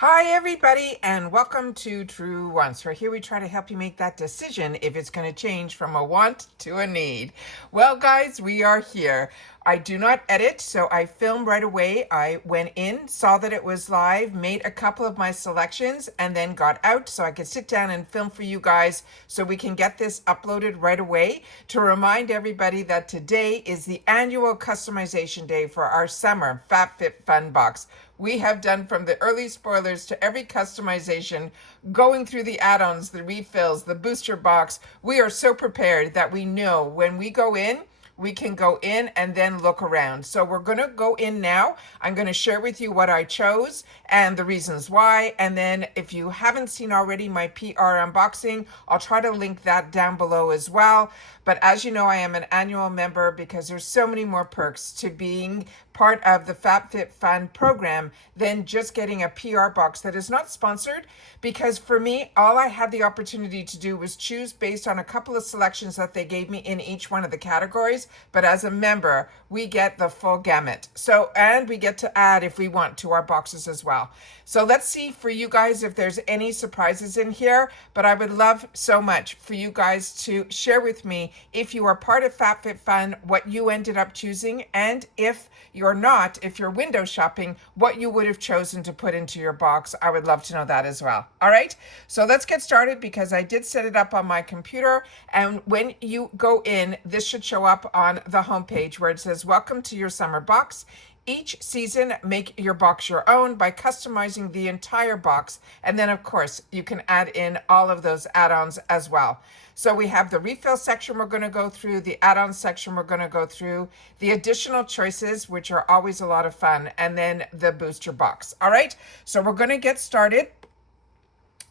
Hi, everybody, and welcome to Truewants. Right here, we try to help you make that decision if it's going to change from a want to a need. Well, guys, we are here. I do not edit, so I filmed right away. I went in, saw that it was live, made a couple of my selections, and then got out so I could sit down and film for you guys so we can get this uploaded right away. To remind everybody that today is the annual customization day for our summer FABFITFUN box. We have done from the early spoilers to every customization, going through the add-ons, the refills, the booster box. We are so prepared that we know when we go in, we can go in and then look around. So we're going to go in now. I'm going to share with you what I chose and the reasons why. And then if you haven't seen already my PR unboxing, I'll try to link that down below as well. But as you know, I am an annual member because there's so many more perks to being part of the FABFITFUN program than just getting a PR box that is not sponsored. Because for me, all I had the opportunity to do was choose based on a couple of selections that they gave me in each one of the categories. But as a member, we get the full gamut. So, and we get to add if we want to our boxes as well. So let's see for you guys if there's any surprises in here. But I would love so much for you guys to share with me if you are part of FABFITFUN, what you ended up choosing, and if you're not, if you're window shopping, what you would have chosen to put into your box. I would love to know that as well. All right, so let's get started because I did set it up on my computer. And when you go in, this should show up on the homepage where it says, "Welcome to your summer box. Each season, make your box your own by customizing the entire box." And then, of course, you can add in all of those add-ons as well. So we have the refill section we're going to go through, the add-on section we're going to go through, the additional choices, which are always a lot of fun, and then the booster box. All right, so we're going to get started.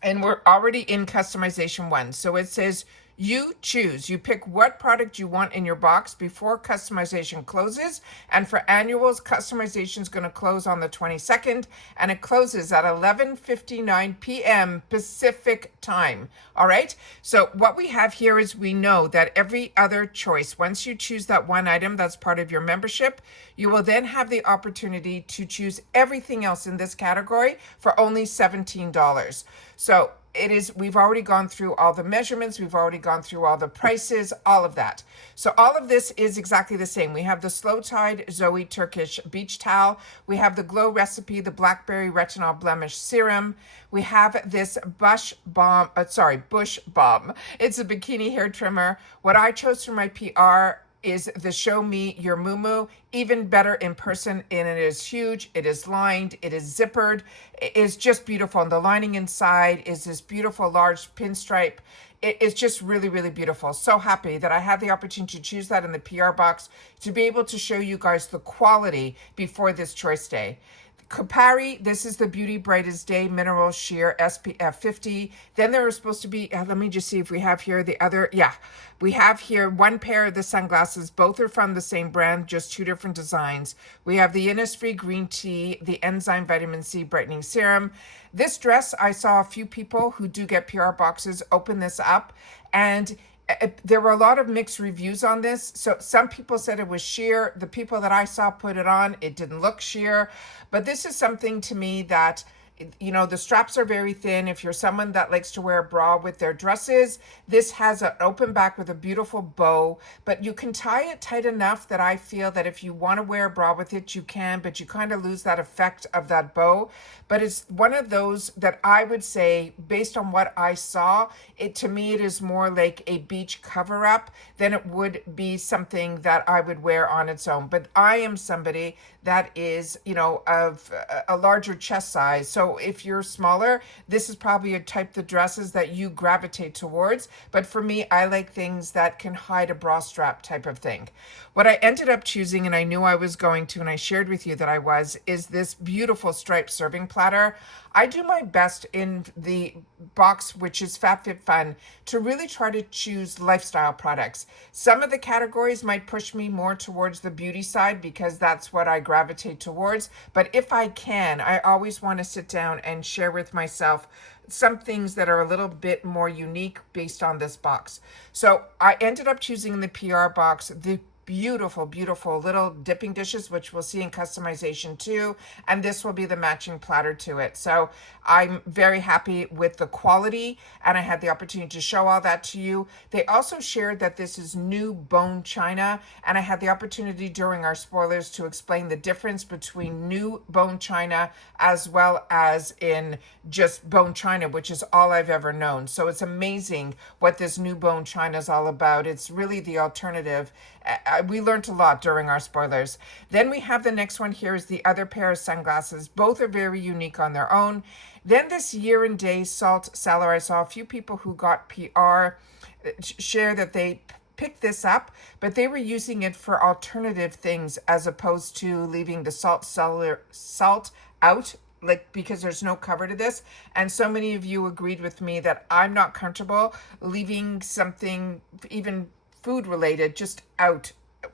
And we're already in customization 1. So it says, you choose. You pick what product you want in your box before customization closes. And for annuals, customization is going to close on the 22nd. And it closes at 11:59 p.m. Pacific time. All right. So what we have here is we know that every other choice, once you choose that one item that's part of your membership, you will then have the opportunity to choose everything else in this category for only $17. So it is, we've already gone through all the measurements, we've already gone through all the prices, all of that. So all of this is exactly the same. We have the Slow Tide Zoe Turkish Beach Towel. We have the Glow Recipe, the Blackberry Retinol Blemish Serum. We have this Bush Balm. It's a bikini hair trimmer. What I chose for my PR is the Show Me Your Mumu, even better in person, and it is huge, it is lined, it is zippered, it is just beautiful, and the lining inside is this beautiful large pinstripe. It is just really, really beautiful. So happy that I had the opportunity to choose that in the PR box to be able to show you guys the quality before this choice day. Kopari, this is the Beauty Brightest Day Mineral Sheer SPF 50. Then there are supposed to be, let me just see if we have here the other, we have here one pair of the sunglasses. Both are from the same brand, just two different designs. We have the Innisfree Green Tea, the Enzyme Vitamin C Brightening Serum. This dress, I saw a few people who do get PR boxes open this up, and there were a lot of mixed reviews on this. So some people said it was sheer. The people that I saw put it on, it didn't look sheer. But this is something to me that, you know, the straps are very thin. If you're someone that likes to wear a bra with their dresses, this has an open back with a beautiful bow, but you can tie it tight enough that I feel that if you want to wear a bra with it, you can, but you kind of lose that effect of that bow. But it's one of those that I would say, based on what I saw, to me, it is more like a beach cover-up than it would be something that I would wear on its own. But I am somebody that is, you know, of a larger chest size. So if you're smaller, this is probably a type of dresses that you gravitate towards. But for me, I like things that can hide a bra strap type of thing. What I ended up choosing, and I knew I was going to, and I shared with you that I was, is this beautiful striped serving platter. I do my best in the box, which is FABFITFUN, to really try to choose lifestyle products. Some of the categories might push me more towards the beauty side because that's what I gravitate towards. But if I can, I always want to sit down and share with myself some things that are a little bit more unique based on this box. So I ended up choosing the PR box. The beautiful, beautiful little dipping dishes, which we'll see in customization too. And this will be the matching platter to it. So I'm very happy with the quality, and I had the opportunity to show all that to you. They also shared that this is new bone china, and I had the opportunity during our spoilers to explain the difference between new bone china as well as in just bone china, which is all I've ever known. So it's amazing what this new bone china is all about. It's really the alternative. We learned a lot during our spoilers. Then we have the next one here is the other pair of sunglasses. Both are very unique on their own. Then this Year and Day Salt Cellar, I saw a few people who got PR share that they picked this up, but they were using it for alternative things as opposed to leaving the salt out, like, because there's no cover to this. And so many of you agreed with me that I'm not comfortable leaving something, even food related, just out,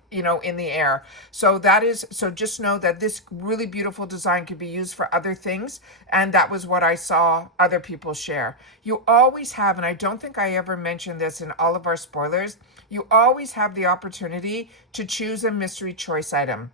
in the air. So just know that this really beautiful design could be used for other things. And that was what I saw other people share. You always have, and I don't think I ever mentioned this in all of our spoilers, you always have the opportunity to choose a mystery choice item.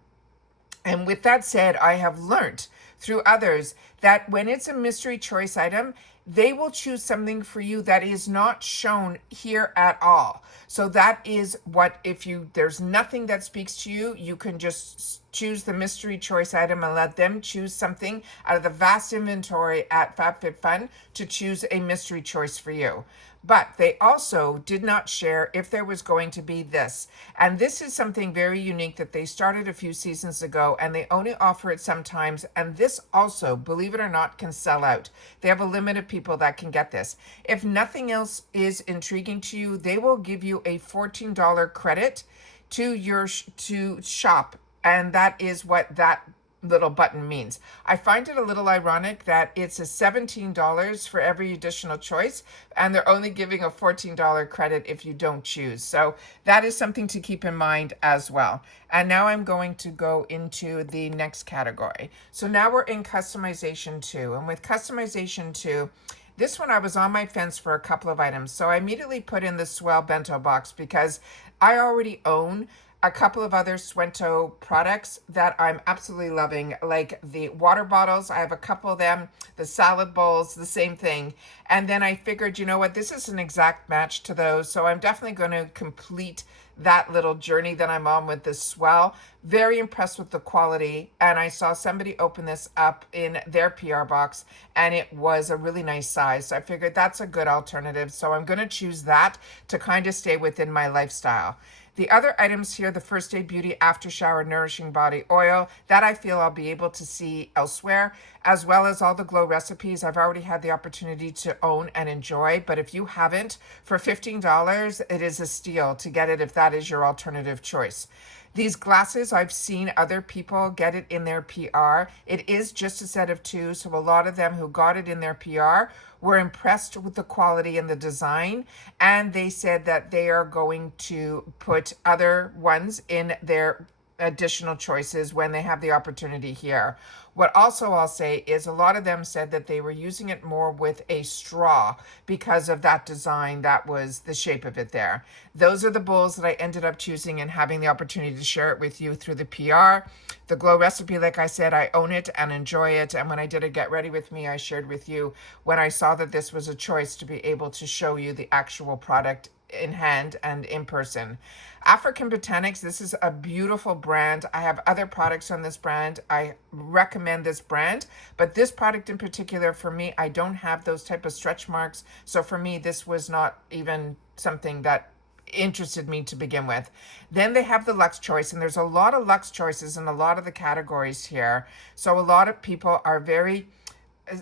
And with that said, I have learned through others that when it's a mystery choice item, they will choose something for you that is not shown here at all. So that is what, if there's nothing that speaks to you, you can just choose the mystery choice item and let them choose something out of the vast inventory at FABFITFUN to choose a mystery choice for you. But they also did not share if there was going to be this. And this is something very unique that they started a few seasons ago, and they only offer it sometimes. And this also, believe it or not, can sell out. They have a limit of people that can get this. If nothing else is intriguing to you, they will give you a $14 credit to shop. And that is what that little button means. I find it a little ironic that it's a $17 for every additional choice, and they're only giving a $14 credit if you don't choose. So that is something to keep in mind as well. And now I'm going to go into the next category. So now we're in customization 2. And with customization 2, this one I was on my fence for a couple of items. So I immediately put in the Swell bento box because I already own a couple of other Swento products that I'm absolutely loving, like the water bottles. I have a couple of them, the salad bowls, the same thing. And then I figured, you know what, this is an exact match to those. So I'm definitely going to complete that little journey that I'm on with this Swell. Very impressed with the quality. And I saw somebody open this up in their PR box, and it was a really nice size. So I figured that's a good alternative. So I'm going to choose that to kind of stay within my lifestyle. The other items here, the First Aid Beauty After Shower Nourishing Body Oil, that I feel I'll be able to see elsewhere, as well as all the Glow recipes I've already had the opportunity to own and enjoy. But if you haven't, for $15, it is a steal to get it if that is your alternative choice. These glasses, I've seen other people get it in their PR. It is just a set of 2, so a lot of them who got it in their PR were impressed with the quality and the design, and they said that they are going to put other ones in their additional choices when they have the opportunity here. What also I'll say is a lot of them said that they were using it more with a straw because of that design. That was the shape of it there. Those are the bowls that I ended up choosing and having the opportunity to share it with you through the PR. The Glow recipe, like I said, I own it and enjoy it. And when I did a Get Ready With Me, I shared with you when I saw that this was a choice to be able to show you the actual product in hand and in person. African Botanics, this is a beautiful brand. I have other products on this brand. I recommend this brand, but this product in particular, for me, I don't have those type of stretch marks. So for me, this was not even something that interested me to begin with. Then they have the Luxe Choice, and there's a lot of Luxe choices in a lot of the categories here. So a lot of people are very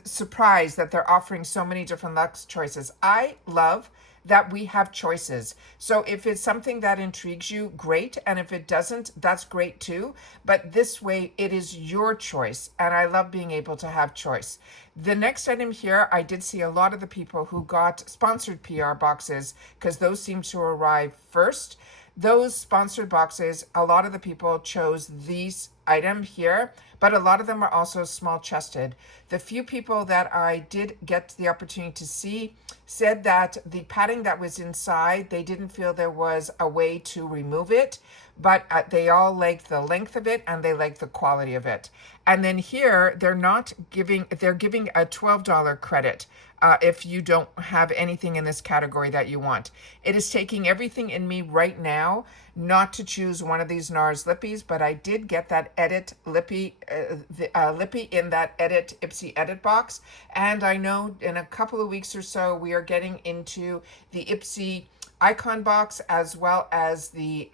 surprised that they're offering so many different Luxe choices. I love that we have choices. So if it's something that intrigues you, great. And if it doesn't, that's great too. But this way, it is your choice. And I love being able to have choice. The next item here, I did see a lot of the people who got sponsored PR boxes because those seem to arrive first. Those sponsored boxes, a lot of the people chose these item here, but a lot of them are also small chested. The few people that I did get the opportunity to see said that the padding that was inside, they didn't feel there was a way to remove it, but they all liked the length of it and they liked the quality of it. And then here, they're giving a $12 credit if you don't have anything in this category that you want. It is taking everything in me right now not to choose one of these NARS lippies, but I did get that edit lippy, lippy in that edit Ipsy edit box. And I know in a couple of weeks or so, we are getting into the Ipsy icon box as well as the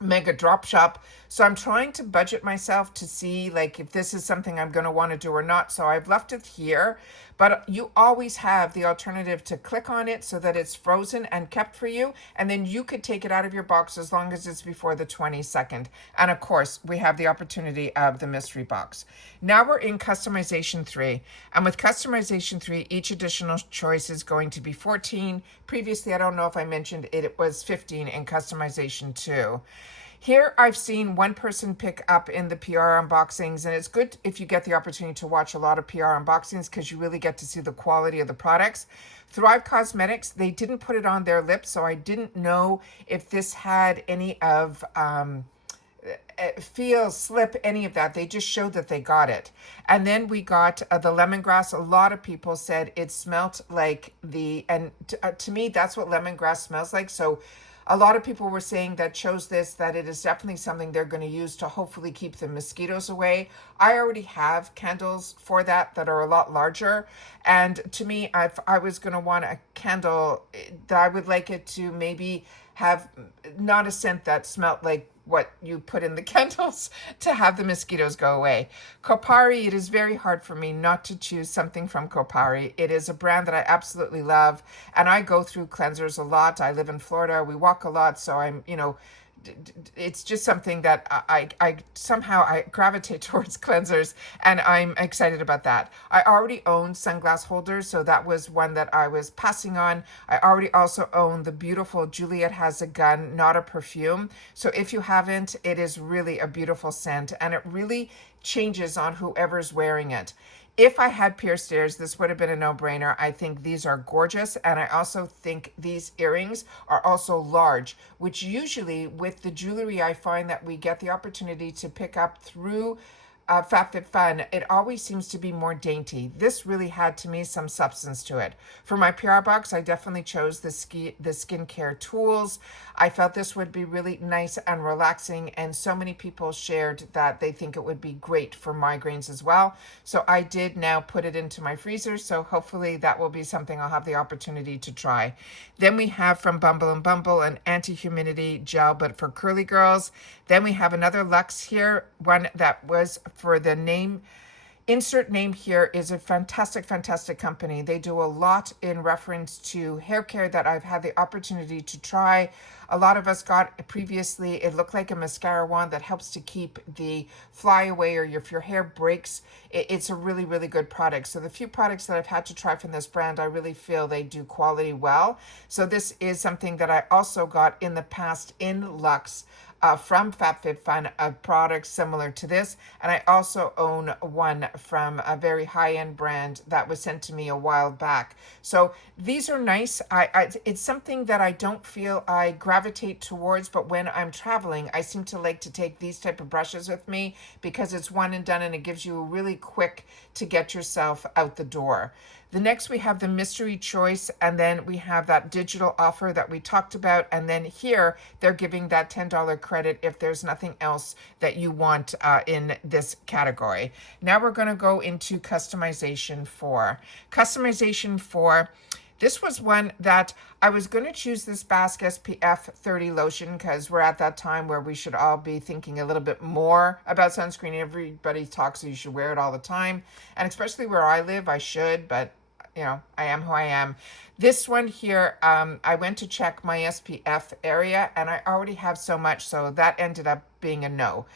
mega drop shop. So I'm trying to budget myself to see like if this is something I'm going to want to do or not. So I've left it here, but you always have the alternative to click on it so that it's frozen and kept for you. And then you could take it out of your box as long as it's before the 22nd. And of course, we have the opportunity of the mystery box. Now we're in customization 3. And with customization 3, each additional choice is going to be 14. Previously, I don't know if I mentioned it, it was 15 in customization 2. Here I've seen one person pick up in the PR unboxings, and it's good if you get the opportunity to watch a lot of PR unboxings because you really get to see the quality of the products. Thrive Cosmetics, they didn't put it on their lips, so I didn't know if this had any of feel, slip, any of that. They just showed that they got it. And then we got the lemongrass. A lot of people said it smelt like and to me, that's what lemongrass smells like. So a lot of people were saying that chose this, that it is definitely something they're going to use to hopefully keep the mosquitoes away. I already have candles for that are a lot larger. And to me, if I was going to want a candle, that I would like it to maybe have not a scent that smelled like what you put in the candles to have the mosquitoes go away. Kopari, it is very hard for me not to choose something from Kopari. It is a brand that I absolutely love, and I go through cleansers a lot. I live in Florida. We walk a lot, so I'm, it's just something that I somehow gravitate towards cleansers, and I'm excited about that. I already own sunglass holders, so that was one that I was passing on. I already also own the beautiful Juliet Has a Gun, not a perfume. So if you haven't, it is really a beautiful scent, and it really changes on whoever's wearing it. If I had pierced ears, this would have been a no-brainer. I think these are gorgeous, and I also think these earrings are also large, which usually with the jewelry I find that we get the opportunity to pick up through FABFITFUN, it always seems to be more dainty. This really had, to me, some substance to it. For my PR box, I definitely chose the skincare tools. I felt this would be really nice and relaxing, and so many people shared that they think it would be great for migraines as well. So I did now put it into my freezer, so hopefully that will be something I'll have the opportunity to try. Then we have from Bumble & Bumble an anti-humidity gel, but for curly girls. Then we have another Luxe here, one that was for the name. Insert name here is a fantastic, fantastic company. They do a lot in reference to hair care that I've had the opportunity to try. A lot of us got previously, it looked like a mascara wand that helps to keep the fly away, or if your hair breaks, it's a really, really good product. So the few products that I've had to try from this brand, I really feel they do quality well. So this is something that I also got in the past in Luxe. From FABFITFUN, a product similar to this. And I also own one from a very high-end brand that was sent to me a while back. So these are nice. It's something that I don't feel I gravitate towards, but when I'm traveling, I seem to like to take these type of brushes with me because it's one and done, and it gives you a really quick to get yourself out the door. The next we have the mystery choice, and then we have that digital offer that we talked about. And then here they're giving that $10 credit if there's nothing else that you want in this category. Now we're going to go into customization 4. Customization 4. This was one that I was going to choose this Basque SPF 30 lotion because we're at that time where we should all be thinking a little bit more about sunscreen. Everybody talks so you should wear it all the time. And especially where I live, I should, but I am who I am. This one here, I went to check my SPF area and I already have so much, so that ended up being a no.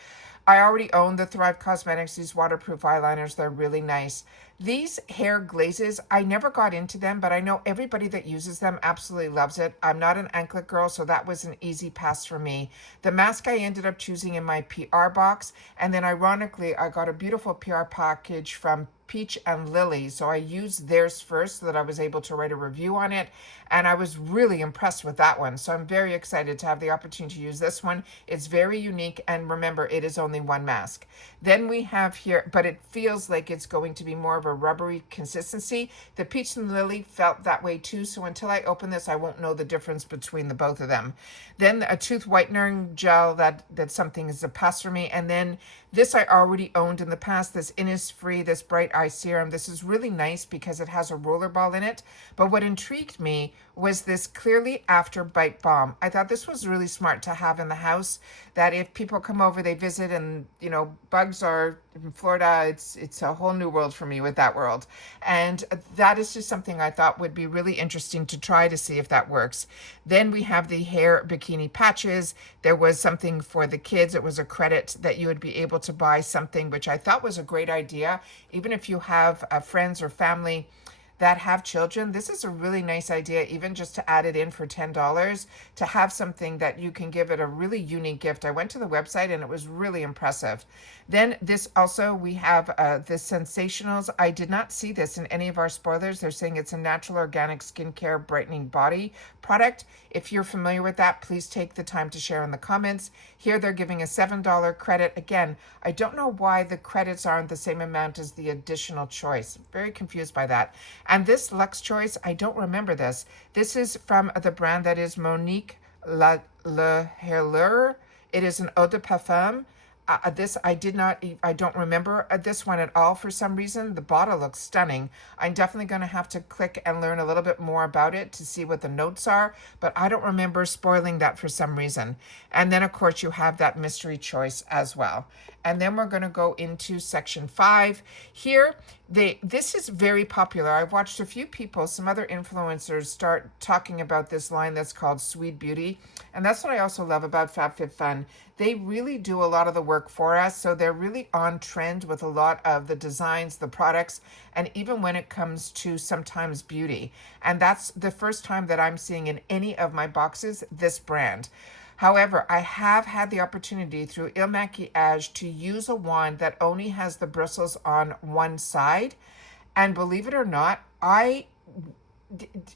I already own the Thrive Cosmetics, these waterproof eyeliners. They're really nice. These hair glazes, I never got into them, but I know everybody that uses them absolutely loves it. I'm not an anklet girl, so that was an easy pass for me. The mask I ended up choosing in my PR box, and then ironically, I got a beautiful PR package from Peach and Lily, so I used theirs first so that I was able to write a review on it, and I was really impressed with that one. So I'm very excited to have the opportunity to use this one. It's very unique, and remember, it is only one mask. Then we have here, but it feels like it's going to be more of a rubbery consistency. The Peach and Lily felt that way too, so until I open this, I won't know the difference between the both of them. Then a tooth whitening gel, that's something is a pass for me. And then this I already owned in the past, this Innisfree, this Bright Eye Serum. This is really nice because it has a roller ball in it. But what intrigued me was this Clearly After Bite Balm. I thought this was really smart to have in the house, that if people come over, they visit, and, you know, bugs are in Florida, it's a whole new world for me with that world. And that is just something I thought would be really interesting to try to see if that works. Then we have the hair bikini patches. There was something for the kids. It was a credit that you would be able to buy something, which I thought was a great idea. Even if you have friends or family that have children, this is a really nice idea, even just to add it in for $10, to have something that you can give it a really unique gift. I went to the website and it was really impressive. Then this also, we have the Sensationals. I did not see this in any of our spoilers. They're saying it's a natural organic skincare brightening body product. If you're familiar with that, please take the time to share in the comments. Here they're giving a $7 credit. Again, I don't know why the credits aren't the same amount as the additional choice. Very confused by that. And this Luxe Choice, I don't remember this. This is from the brand that is Monique Le Helleur. It is an eau de parfum. This I don't remember this one at all for some reason. The bottle looks stunning. I'm definitely going to have to click and learn a little bit more about it to see what the notes are, but I don't remember spoiling that for some reason. And then of course you have that mystery choice as well. And then we're going to go into section 5. Here, this is very popular. I've watched a few people, some other influencers, start talking about this line that's called Sweet Beauty. And that's what I also love about FABFITFUN. They really do a lot of the work for us. So they're really on trend with a lot of the designs, the products, and even when it comes to sometimes beauty. And that's the first time that I'm seeing in any of my boxes this brand. However, I have had the opportunity through Il Maquillage to use a wand that only has the bristles on one side. And believe it or not, I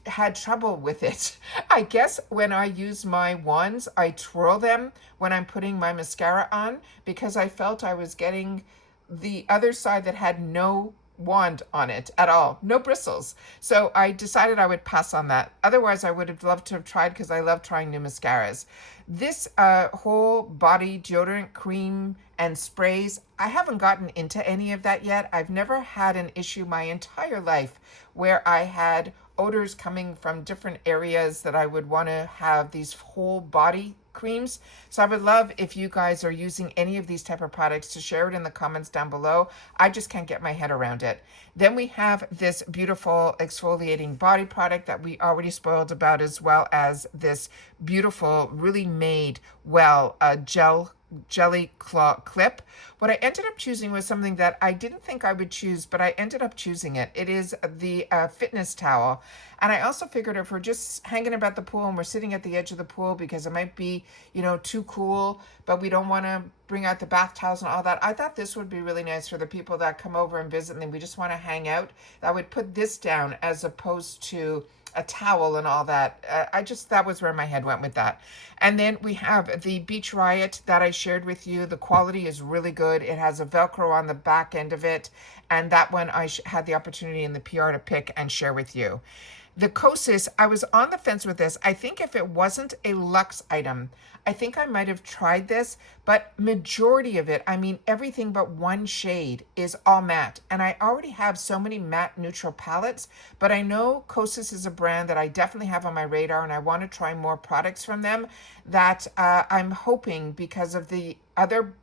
had trouble with it. I guess when I use my wands, I twirl them when I'm putting my mascara on because I felt I was getting the other side that had no wand on it at all, no bristles. So I decided I would pass on that. Otherwise, I would have loved to have tried because I love trying new mascaras. This whole body deodorant cream and sprays, I haven't gotten into any of that yet. I've never had an issue my entire life where I had odors coming from different areas that I would want to have these whole body creams. So I would love if you guys are using any of these type of products to share it in the comments down below. I just can't get my head around it. Then we have this beautiful exfoliating body product that we already spoiled about, as well as this beautiful, really made well jelly claw clip. What I ended up choosing was something that I didn't think I would choose, but I ended up choosing it. It is the fitness towel. And I also figured if we're just hanging about the pool and we're sitting at the edge of the pool because it might be, you know, too cool, but we don't want to bring out the bath towels and all that, I thought this would be really nice for the people that come over and visit and we just want to hang out. I would put this down as opposed to a towel and all that. That was where my head went with that. And then we have the Beach Riot that I shared with you. The quality is really good. It has a Velcro on the back end of it. And that one I had the opportunity in the PR to pick and share with you. The Kosas, I was on the fence with this. I think if it wasn't a luxe item, I think I might have tried this, but majority of it, I mean, everything but one shade is all matte. And I already have so many matte neutral palettes, but I know Kosas is a brand that I definitely have on my radar and I want to try more products from them that I'm hoping, because of the other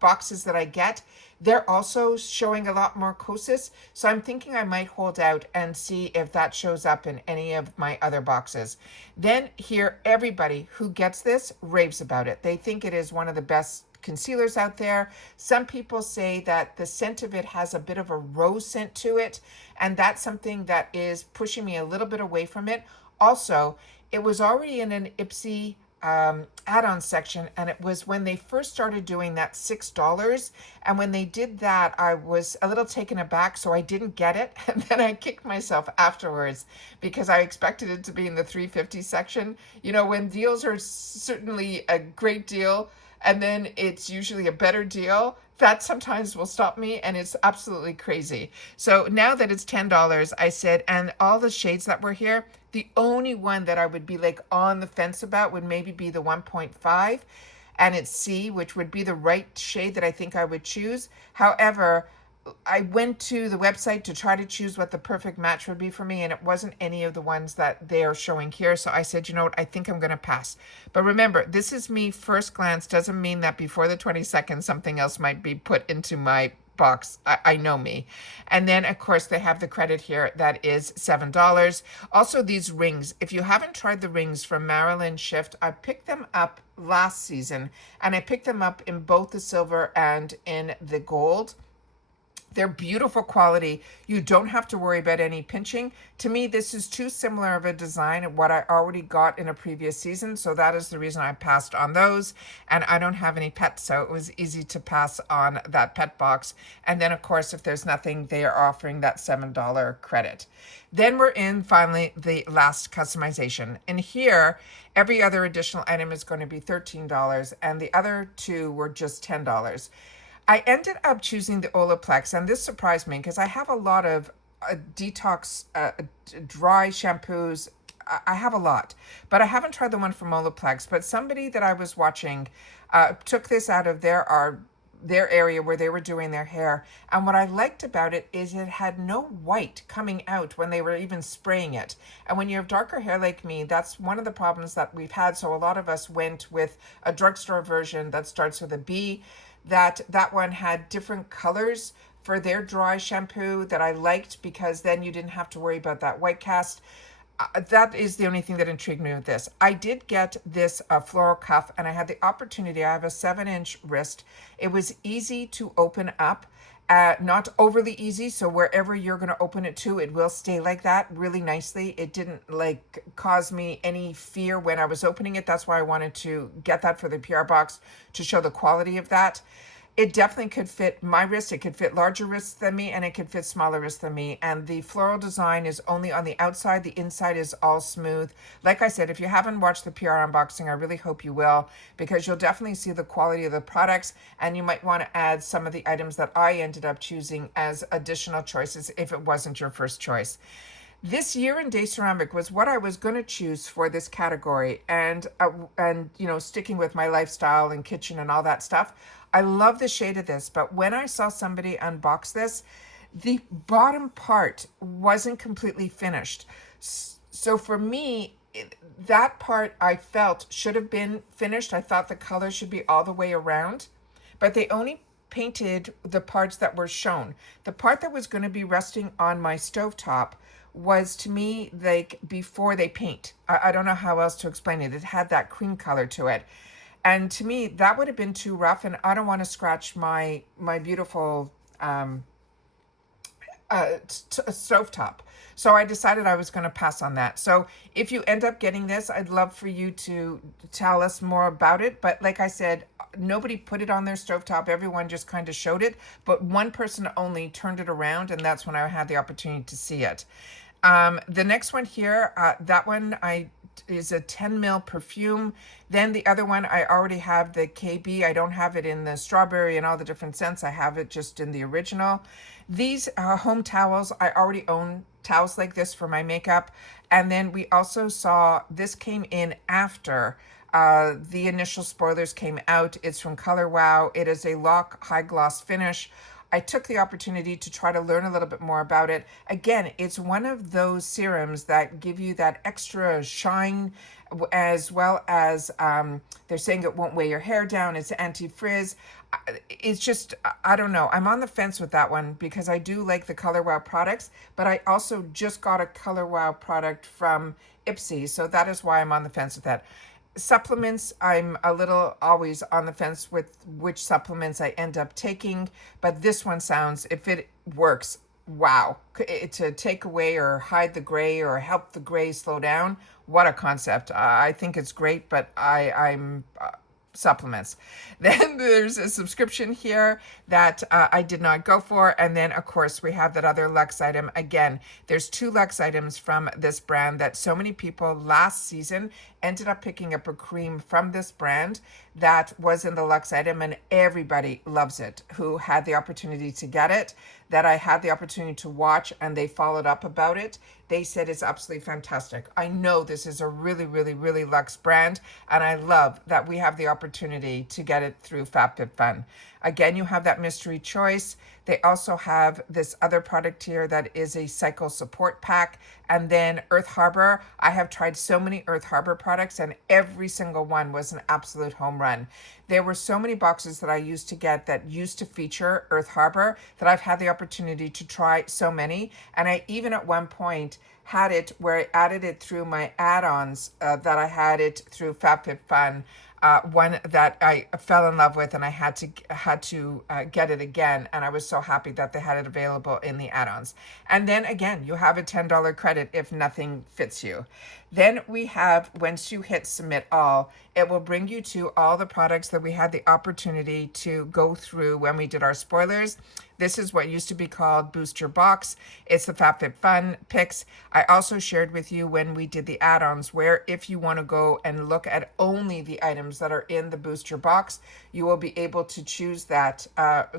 boxes that I get, they're also showing a lot more Kosas. So I'm thinking I might hold out and see if that shows up in any of my other boxes. Then here, everybody who gets this raves about it. They think it is one of the best concealers out there. Some people say that the scent of it has a bit of a rose scent to it, and that's something that is pushing me a little bit away from it. Also, it was already in an Ipsy add-on section, and it was when they first started doing that $6, and when they did that I was a little taken aback, so I didn't get it, and then I kicked myself afterwards because I expected it to be in the $3.50 section. You know, when deals are certainly a great deal and then it's usually a better deal, that sometimes will stop me, and it's absolutely crazy. So now that it's $10, I said, and all the shades that were here, the only one that I would be like on the fence about would maybe be the 1.5, and it's C, which would be the right shade that I think I would choose. However, I went to the website to try to choose what the perfect match would be for me, and it wasn't any of the ones that they are showing here. So I said, you know what, I think I'm going to pass. But remember, this is me first glance. Doesn't mean that before the 22nd, something else might be put into my box. I know me. And then, of course, they have the credit here that is $7. Also, these rings. If you haven't tried the rings from Marilyn Shift, I picked them up last season, and I picked them up in both the silver and in the gold. They're beautiful quality. You don't have to worry about any pinching. To me, this is too similar of a design of what I already got in a previous season. So that is the reason I passed on those. And I don't have any pets, so it was easy to pass on that pet box. And then, of course, if there's nothing, they are offering that $7 credit. Then we're in, finally, the last customization. And here, every other additional item is going to be $13, and the other two were just $10. I ended up choosing the Olaplex, and this surprised me because I have a lot of detox dry shampoos. I have a lot, but I haven't tried the one from Olaplex. But somebody that I was watching took this out of their area where they were doing their hair, and what I liked about it is it had no white coming out when they were even spraying it. And when you have darker hair like me, that's one of the problems that we've had. So a lot of us went with a drugstore version that starts with a B. That one had different colors for their dry shampoo that I liked, because then you didn't have to worry about that white cast. That is the only thing that intrigued me with this. I did get this floral cuff, and I had the opportunity. I have a 7-inch wrist. It was easy to open up, not overly easy. So wherever you're going to open it to, it will stay like that really nicely. It didn't like cause me any fear when I was opening it. That's why I wanted to get that for the PR box to show the quality of that. It definitely could fit my wrist. It could fit larger wrists than me, and it could fit smaller wrists than me. And the floral design is only on the outside. The inside is all smooth. Like I said, if you haven't watched the PR unboxing, I really hope you will, because you'll definitely see the quality of the products, and you might want to add some of the items that I ended up choosing as additional choices if it wasn't your first choice. This Year in Day Ceramic was what I was going to choose for this category, and you know, sticking with my lifestyle and kitchen and all that stuff. I love the shade of this, but when I saw somebody unbox this, the bottom part wasn't completely finished. So for me, that part I felt should have been finished. I thought the color should be all the way around, but they only painted the parts that were shown. The part that was going to be resting on my stovetop was, to me, like before they paint. I don't know how else to explain it. It had that cream color to it. And to me, that would have been too rough, and I don't want to scratch my beautiful stovetop. So I decided I was going to pass on that. So if you end up getting this, I'd love for you to tell us more about it. But like I said, nobody put it on their stovetop. Everyone just kind of showed it. But one person only turned it around, and that's when I had the opportunity to see it. The next one here, that one is a 10 ml perfume. Then the other one, I already have the KB. I don't have it in the strawberry and all the different scents. I have it just in the original. These home towels, I already own towels like this for my makeup. And then we also saw, this came in after the initial spoilers came out. It's from Color Wow. It is a Lock High Gloss Finish. I took the opportunity to try to learn a little bit more about it. Again, it's one of those serums that give you that extra shine, as well as they're saying it won't weigh your hair down. It's anti-frizz. It's just, I don't know. I'm on the fence with that one because I do like the Color Wow products, but I also just got a Color Wow product from Ipsy, so that is why I'm on the fence with that. Supplements, I'm a little always on the fence with which supplements I end up taking, but this one sounds, if it works, wow. To take away or hide the gray or help the gray slow down, what a concept. I think it's great, but I'm supplements. Then there's a subscription here that I did not go for. And then, of course, we have that other Luxe item. Again, there's 2 Luxe items from this brand that so many people last season ended up picking up a cream from this brand that was in the Luxe item, and everybody loves it who had the opportunity to get it, that I had the opportunity to watch, and they followed up about it. They said it's absolutely fantastic. I know this is a really, really, really Luxe brand, and I love that we have the opportunity to get it through FABFITFUN. Again, you have that mystery choice. They also have this other product here that is a cycle support pack. And then Earth Harbor. I have tried so many Earth Harbor products, and every single one was an absolute home run. There were so many boxes that I used to get that used to feature Earth Harbor that I've had the opportunity to try so many. And I even at one point had it where I added it through my add-ons, that I had it through FABFITFUN. One that I fell in love with, and I had to get it again, and I was so happy that they had it available in the add-ons. And then again, you have a $10 credit if nothing fits you. Then we have, once you hit submit all, it will bring you to all the products that we had the opportunity to go through when we did our spoilers. This is what used to be called Booster Box. It's the FABFITFUN picks. I also shared with you when we did the add-ons where if you want to go and look at only the items that are in the booster box, you will be able to choose that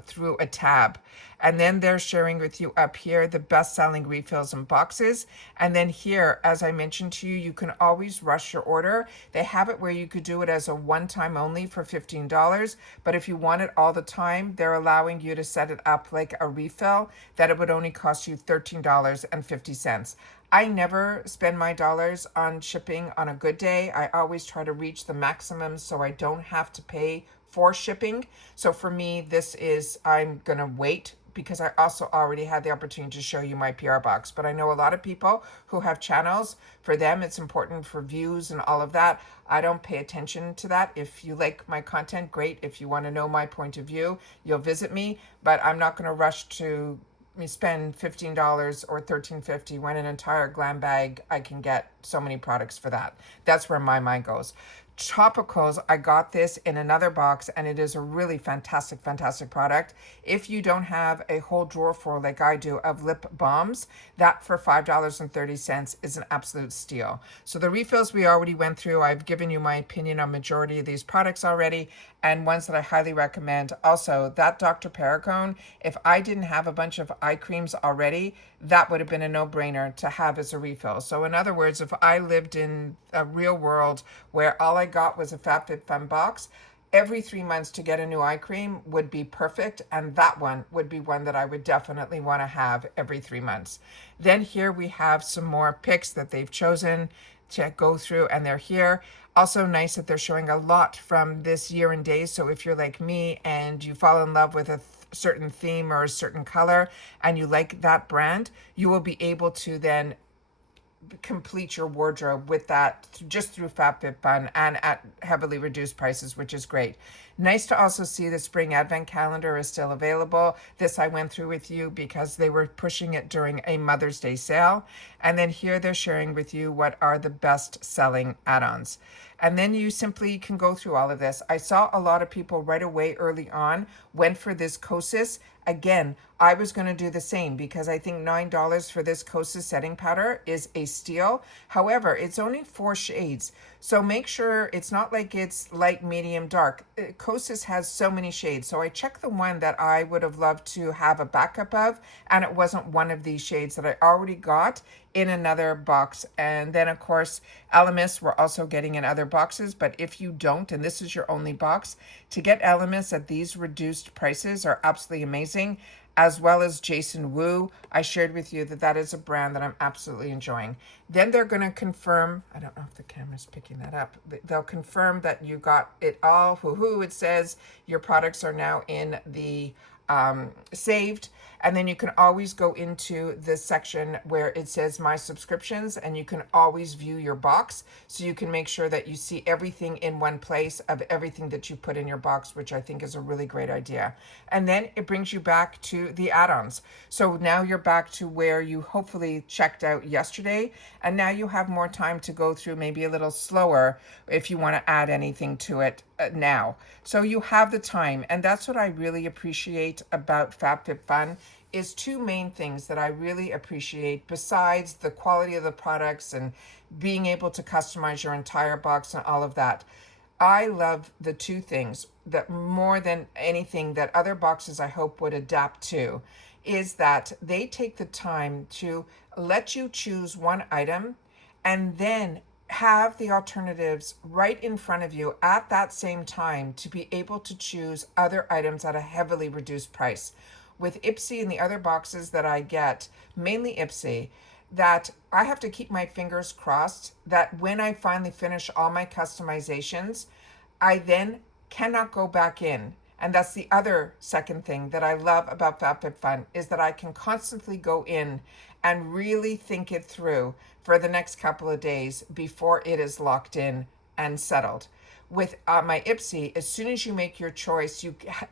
through a tab. And then they're sharing with you up here the best-selling refills and boxes. And then here, as I mentioned to you, you can always rush your order. They have it where you could do it as a one-time only for $15. But if you want it all the time, they're allowing you to set it up like a refill that it would only cost you $13.50. I never spend my dollars on shipping on a good day. I always try to reach the maximum so I don't have to pay for shipping. So for me, this is, I'm going to wait because I also already had the opportunity to show you my PR box. But I know a lot of people who have channels, for them it's important for views and all of that. I don't pay attention to that. If you like my content, great. If you want to know my point of view, you'll visit me. But I'm not going to rush to spend $15 or $13.50 when an entire glam bag, I can get so many products for that. That's where my mind goes. Topicals, I got this in another box, and it is a really fantastic, fantastic product. If you don't have a whole drawer full like I do of lip balms, that for $5.30 is an absolute steal. So the refills we already went through. I've given you my opinion on majority of these products already, and ones that I highly recommend. Also, that Dr. Paragone, if I didn't have a bunch of eye creams already, that would have been a no-brainer to have as a refill. So in other words, if I lived in a real world where all I got was a FABFITFUN box, every 3 months to get a new eye cream would be perfect, and that one would be one that I would definitely want to have every 3 months. Then here we have some more picks that they've chosen to go through, and they're here. Also nice that they're showing a lot from this year and days. So if you're like me and you fall in love with a certain theme or a certain color and you like that brand, you will be able to then complete your wardrobe with that just through FABFITFUN and at heavily reduced prices, which is great. Nice to also see the spring advent calendar is still available. This I went through with you because they were pushing it during a Mother's Day sale. And then here they're sharing with you what are the best selling add-ons. And then you simply can go through all of this. I saw a lot of people right away early on went for this Kosas. Again, I was going to do the same because I think $9 for this Kosas setting powder is a steal. However, it's only 4 shades. So make sure it's not like it's light, medium, dark. Kosas has so many shades. So I checked the one that I would have loved to have a backup of, and it wasn't one of these shades that I already got in another box. And then of course, Elemis we're also getting in other boxes, but if you don't, and this is your only box, to get Elemis at these reduced prices are absolutely amazing, as well as Jason Wu. I shared with you that that is a brand that I'm absolutely enjoying. Then they're going to confirm, I don't know if the camera's picking that up, they'll confirm that you got it all. Woohoo, it says your products are now in the saved. And then you can always go into this section where it says my subscriptions, and you can always view your box. So you can make sure that you see everything in one place of everything that you put in your box, which I think is a really great idea. And then it brings you back to the add-ons. So now you're back to where you hopefully checked out yesterday. And now you have more time to go through, maybe a little slower if you want to add anything to it now. So you have the time. And that's what I really appreciate about FABFITFUN, is two main things that I really appreciate besides the quality of the products and being able to customize your entire box and all of that. I love the two things that more than anything that other boxes I hope would adapt to, is that they take the time to let you choose one item and then have the alternatives right in front of you at that same time to be able to choose other items at a heavily reduced price. With Ipsy and the other boxes that I get, mainly Ipsy, that I have to keep my fingers crossed that when I finally finish all my customizations, I then cannot go back in. And that's the other second thing that I love about FABFITFUN, is that I can constantly go in and really think it through for the next couple of days before it is locked in and settled. With my Ipsy, as soon as you make your choice,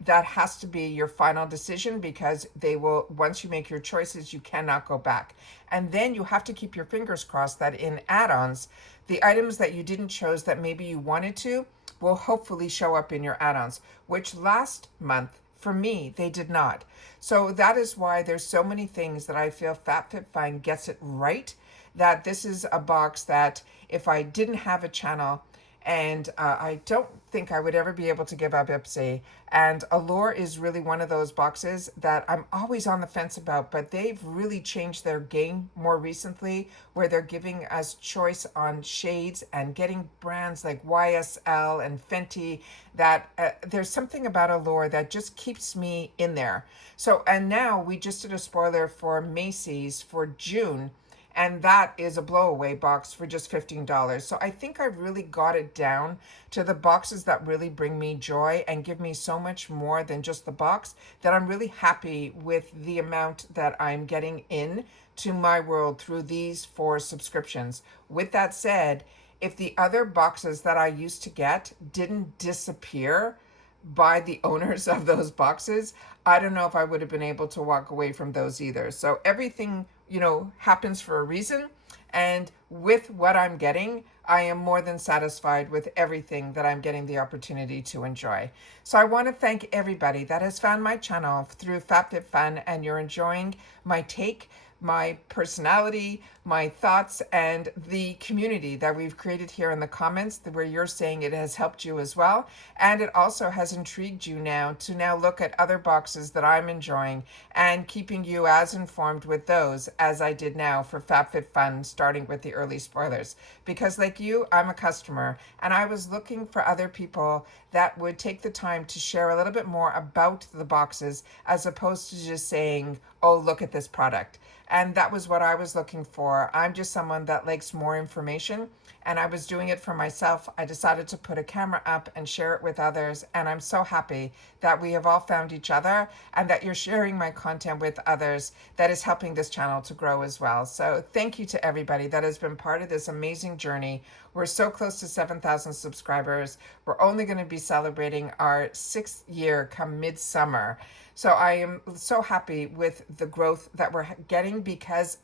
that has to be your final decision, because they will, once you make your choices, you cannot go back. And then you have to keep your fingers crossed that in add-ons, the items that you didn't choose that maybe you wanted to will hopefully show up in your add-ons, which last month, for me, they did not. So that is why there's so many things that I feel FABFITFUN gets it right, that this is a box that if I didn't have a channel, and I don't think I would ever be able to give up Ipsy. And Allure is really one of those boxes that I'm always on the fence about, but they've really changed their game more recently, where they're giving us choice on shades and getting brands like YSL and Fenty, that there's something about Allure that just keeps me in there. So, and now we just did a spoiler for Macy's for June, and that is a blowaway box for just $15. So I think I've really got it down to the boxes that really bring me joy and give me so much more than just the box, that I'm really happy with the amount that I'm getting in to my world through these 4 subscriptions. With that said, if the other boxes that I used to get didn't disappear by the owners of those boxes, I don't know if I would have been able to walk away from those either. So everything, you know, happens for a reason. And with what I'm getting, I am more than satisfied with everything that I'm getting the opportunity to enjoy. So I want to thank everybody that has found my channel through FABFITFUN, and you're enjoying my take, my personality, my thoughts, and the community that we've created here in the comments, where you're saying it has helped you as well. And it also has intrigued you now to now look at other boxes that I'm enjoying and keeping you as informed with those as I did now for FABFITFUN, starting with the early spoilers. Because like you, I'm a customer, and I was looking for other people that would take the time to share a little bit more about the boxes, as opposed to just saying, oh, look at this product. And that was what I was looking for. I'm just someone that likes more information, and I was doing it for myself. I decided to put a camera up and share it with others, and I'm so happy that we have all found each other and that you're sharing my content with others. That is helping this channel to grow as well. So thank you to everybody that has been part of this amazing journey. We're so close to 7,000 subscribers. We're only going to be celebrating our 6th year come midsummer. So I am so happy with the growth that we're getting, because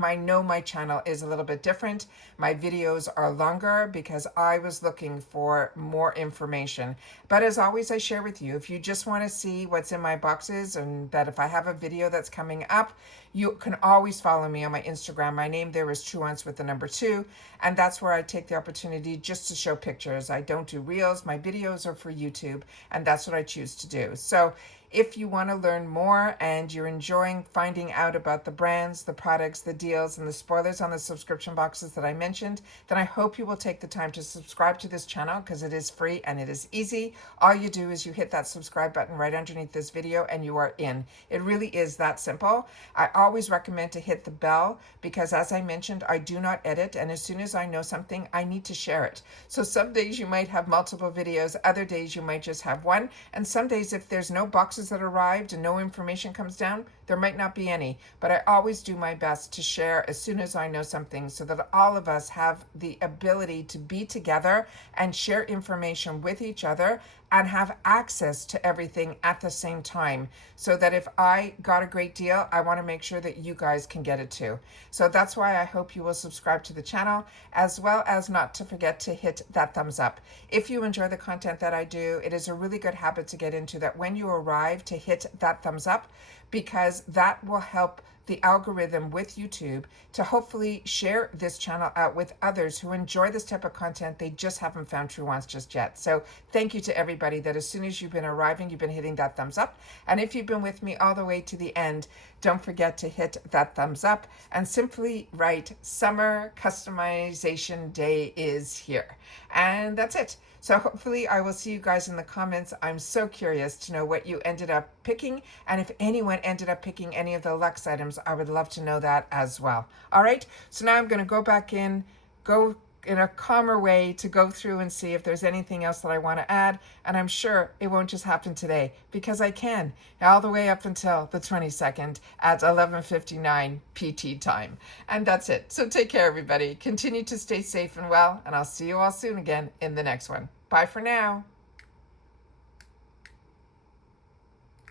I know my channel is a little bit different. My videos are longer because I was looking for more information. But as always, I share with you, if you just want to see what's in my boxes, and that if I have a video that's coming up, you can always follow me on my Instagram. My name there is Truewants with the number 2. And that's where I take the opportunity just to show pictures. I don't do reels. My videos are for YouTube, and that's what I choose to do. So if you want to learn more and you're enjoying finding out about the brands, the products, the deals, and the spoilers on the subscription boxes that I mentioned, then I hope you will take the time to subscribe to this channel, because it is free and it is easy. All you do is you hit that subscribe button right underneath this video and you are in. It really is that simple. I always recommend to hit the bell, because as I mentioned, I do not edit, and as soon as I know something, I need to share it. So some days you might have multiple videos, other days you might just have one, and some days if there's no boxes boxes that arrived and no information comes down, there might not be any, but I always do my best to share as soon as I know something so that all of us have the ability to be together and share information with each other and have access to everything at the same time, so that if I got a great deal, I want to make sure that you guys can get it too. So that's why I hope you will subscribe to the channel, as well as not to forget to hit that thumbs up. If you enjoy the content that I do, it is a really good habit to get into, that when you arrive to hit that thumbs up, because that will help the algorithm with YouTube to hopefully share this channel out with others who enjoy this type of content. They just haven't found Truewants just yet. So thank you to everybody that as soon as you've been arriving, you've been hitting that thumbs up. And if you've been with me all the way to the end, don't forget to hit that thumbs up and simply write "Summer Customization Day is here." And that's it. So hopefully I will see you guys in the comments. I'm so curious to know what you ended up picking. And if anyone ended up picking any of the Luxe items, I would love to know that as well. All right, so now I'm going to go back in, go in a calmer way to go through and see if there's anything else that I want to add. And I'm sure it won't just happen today, because I can, all the way up until the 22nd at 11:59 PT time. And that's it. So take care, everybody. Continue to stay safe and well, and I'll see you all soon again in the next one. Bye for now.